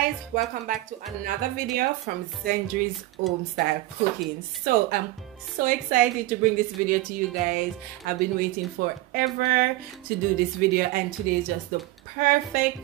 guys, welcome back to another video from Zendri's Home Style Cooking. So I'm so excited to bring this video to you guys. I've been waiting forever to do this video, and today is just the perfect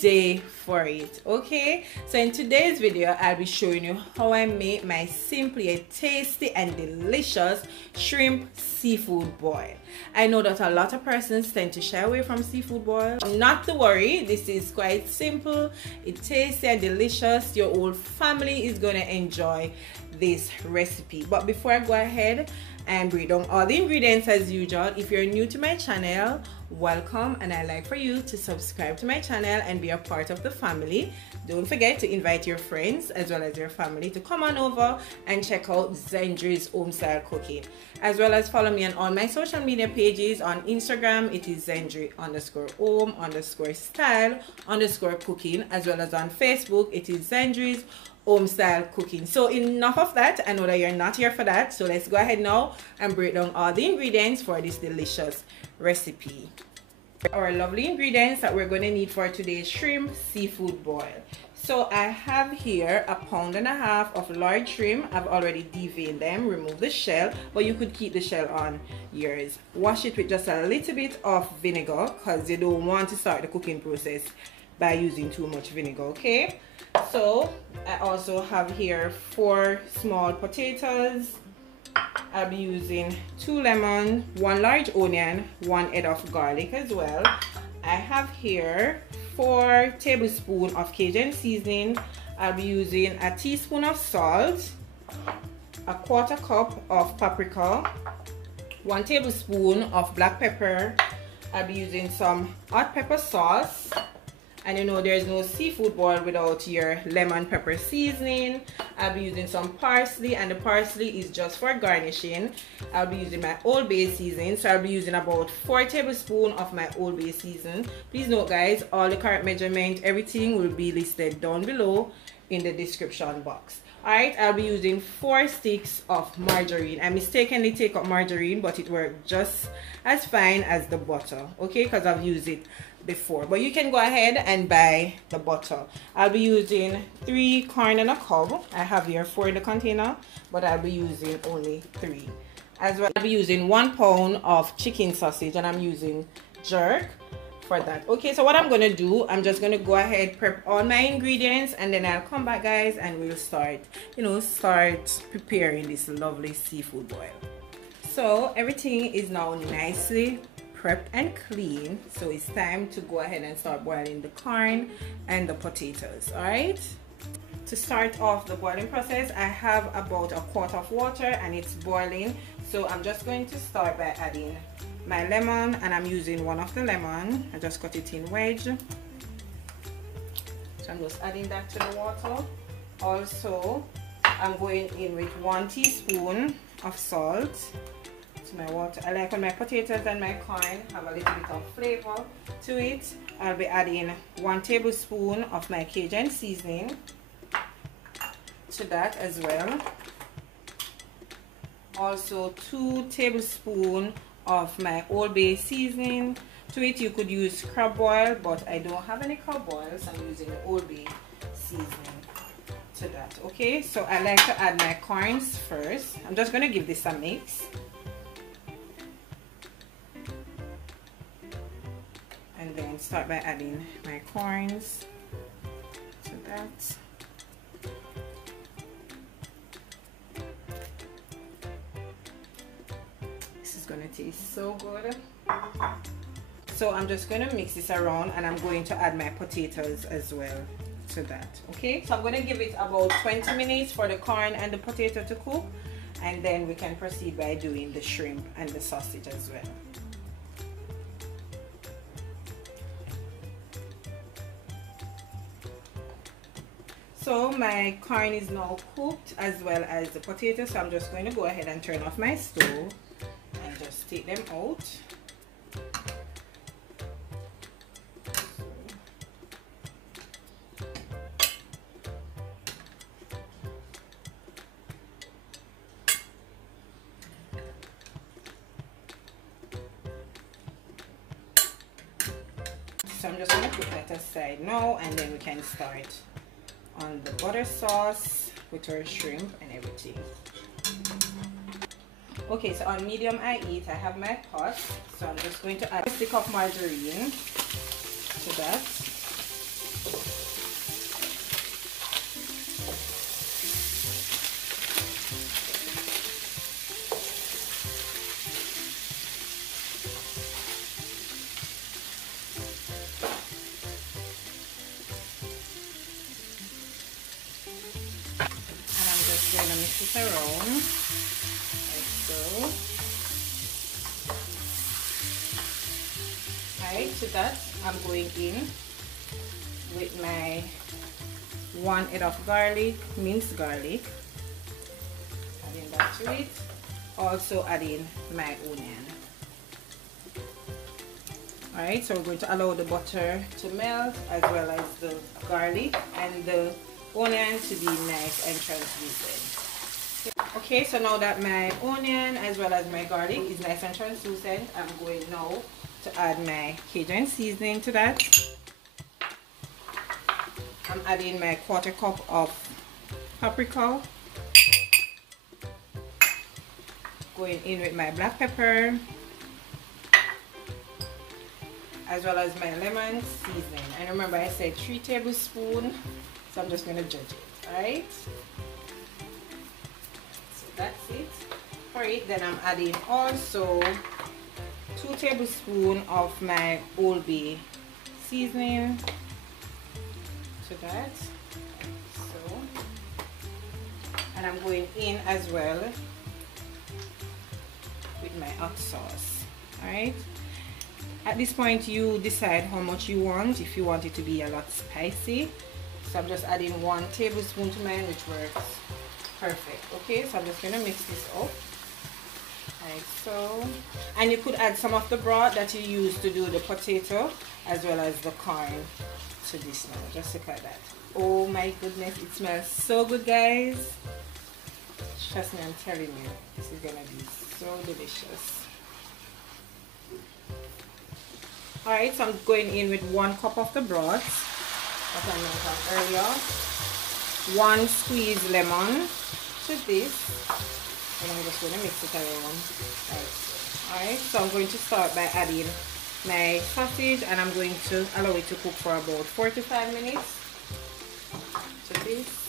day for it. Okay, so in today's video I'll be showing you how I make my simply a tasty and delicious shrimp seafood boil. I know that a lot of persons tend to shy away from seafood boil. Not to worry, this is quite simple, it's tasty and delicious. Your whole family is gonna enjoy this recipe. But before I go ahead and break down all the ingredients as usual, if you're new to my channel, welcome, and I'd like for you to subscribe to my channel and be a part of the family. Don't forget to invite your friends as well as your family to come on over and check out Zendri's Home Style Cooking, as well as follow me on all my social media pages. On Instagram it is Zendri_home_style_cooking, as well as on Facebook it is Zendri's Home Style Cooking. So enough of that, I know that you're not here for that, so let's go ahead now and break down all the ingredients for this delicious recipe. Our lovely ingredients that we're going to need for today's shrimp seafood boil. So I have here 1.5 pounds of large shrimp. I've already deveined them, remove the shell, but you could keep the shell on yours. Wash it with just a little bit of vinegar because you don't want to start the cooking process by using too much vinegar. Okay, so I also have here 4 small potatoes. I'll be using 2 lemons, 1 large onion, 1 head of garlic as well. I have here 4 tablespoons of Cajun seasoning. I'll be using a teaspoon of salt, a 1/4 cup of paprika, 1 tablespoon of black pepper. I'll be using some hot pepper sauce. And you know there's no seafood boil without your lemon pepper seasoning. I'll be using some parsley, and the parsley is just for garnishing. I'll be using my Old Bay seasoning, so I'll be using about 4 tablespoons of my Old Bay seasoning. Please note guys, all the correct measurement, everything will be listed down below in the description box. Alright, I'll be using 4 sticks of margarine. I mistakenly take up margarine, but it worked just as fine as the butter, okay, because I've used it before. But you can go ahead and buy the butter. I'll be using 3 corn on a cob. I have here 4 in the container, but I'll be using only 3. As well, I'll be using 1 pound of chicken sausage, and I'm using jerk for that. Okay, so what I'm gonna do, I'm just gonna go ahead, prep all my ingredients, and then I'll come back guys and we'll start preparing this lovely seafood boil. So everything is now nicely prepped and clean, so it's time to go ahead and start boiling the corn and the potatoes. All right, to start off the boiling process, I have about 1 quart of water and it's boiling. So I'm just going to start by adding my lemon, and I'm using 1 of the lemon. I just cut it in wedge, so I'm just adding that to the water. Also I'm going in with 1 teaspoon of salt to my water. I like when my potatoes and my corn have a little bit of flavor to it. I'll be adding 1 tablespoon of my Cajun seasoning to that as well. Also 2 tablespoons of my Old Bay seasoning. To it you could use crab oil, but I don't have any crab oil, so I'm using the Old Bay seasoning to that. Okay, so I like to add my corns first. I'm just going to give this a mix. And then start by adding my corns to that. This is gonna taste so good. So I'm just gonna mix this around, and I'm going to add my potatoes as well to that. Okay, so I'm gonna give it about 20 minutes for the corn and the potato to cook, and then we can proceed by doing the shrimp and the sausage as well. So my corn is now cooked as well as the potato, so I'm just going to go ahead and turn off my stove and just take them out. So I'm just going to put that aside now, and then we can start on the butter sauce with our shrimp and everything. Okay, so on medium I eat, I have my pot, so I'm just going to add a stick of margarine to that. And I'm just going to mix it around. So, alright, to that I'm going in with my 1 head of garlic, minced garlic, adding that to it, also adding my onion. Alright, so we're going to allow the butter to melt as well as the garlic and the onion to be nice and translucent. Okay, so now that my onion as well as my garlic is nice and translucent, I'm going now to add my Cajun seasoning to that. I'm adding my 1/4 cup of paprika. Going in with my black pepper as well as my lemon seasoning. And remember I said 3 tablespoons, so I'm just going to judge it, alright? That's it for it. Then I'm adding also 2 tablespoons of my Old Bay seasoning to that. So, and I'm going in as well with my hot sauce. Alright, at this point you decide how much you want, if you want it to be a lot spicy. So I'm just adding 1 tablespoon to mine, which works perfect. Okay, so I'm just gonna mix this up like so. And you could add some of the broth that you use to do the potato as well as the corn to this now. Just look at that. Oh my goodness, it smells so good, guys. Trust me, I'm telling you, this is gonna be so delicious. Alright, so I'm going in with 1 cup of the broth that I mentioned earlier, 1 squeeze lemon to this, and I'm just going to mix it around like so. Alright, so I'm going to start by adding my sausage, and I'm going to allow it to cook for about 4 to 5 minutes to this.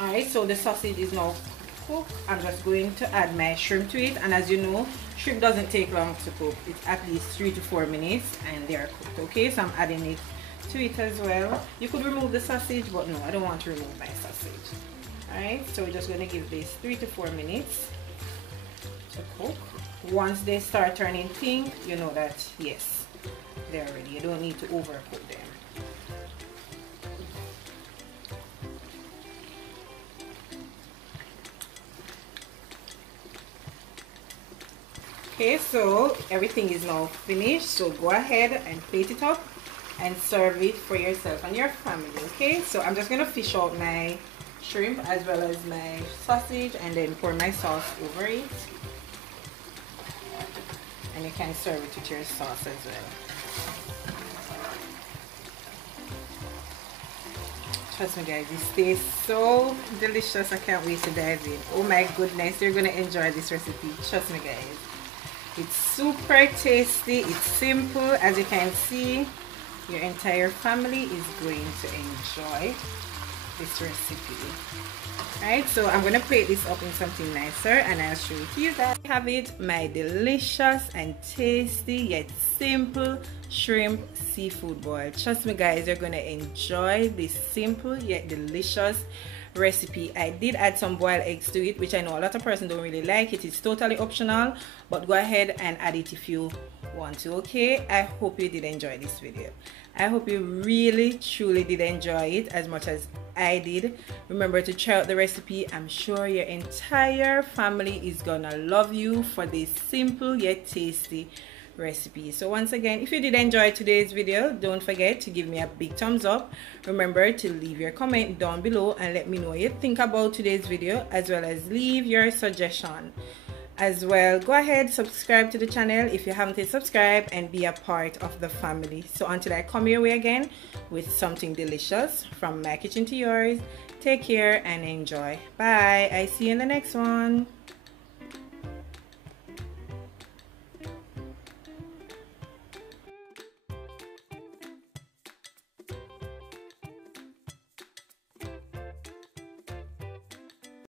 Alright, so the sausage is now cooked. I'm just going to add my shrimp to it, and as you know, shrimp doesn't take long to cook. It's at least 3 to 4 minutes and they are cooked. Okay, so I'm adding it to it as well. You could remove the sausage, but no, I don't want to remove my sausage. Alright, so we're just going to give this 3 to 4 minutes to cook. Once they start turning pink, you know that yes, they're ready. You don't need to overcook them. Okay, so everything is now finished, so go ahead and plate it up and serve it for yourself and your family. Okay, so I'm just going to fish out my shrimp as well as my sausage and then pour my sauce over it, and you can serve it with your sauce as well. Trust me guys, this tastes so delicious. I can't wait to dive in. Oh my goodness, you're going to enjoy this recipe. Trust me guys. It's super tasty, it's simple. As you can see, your entire family is going to enjoy this recipe. Alright, so I'm going to plate this up in something nicer and I'll show it to you guys. Have it, my delicious and tasty yet simple shrimp seafood boil. Trust me guys, you're going to enjoy this simple yet delicious recipe. I did add some boiled eggs to it, which I know a lot of persons don't really like. It is totally optional, but go ahead and add it if you want to. Okay, I hope you did enjoy this video. I hope you really truly did enjoy it as much as I did. Remember to try out the recipe. I'm sure your entire family is gonna love you for this simple yet tasty recipe. So once again, if you did enjoy today's video, don't forget to give me a big thumbs up. Remember to leave your comment down below and let me know what you think about today's video, as well as leave your suggestion. As well, go ahead, subscribe to the channel if you haven't yet subscribed, and be a part of the family. So until I come your way again with something delicious from my kitchen to yours, take care and enjoy. Bye. I see you in the next one.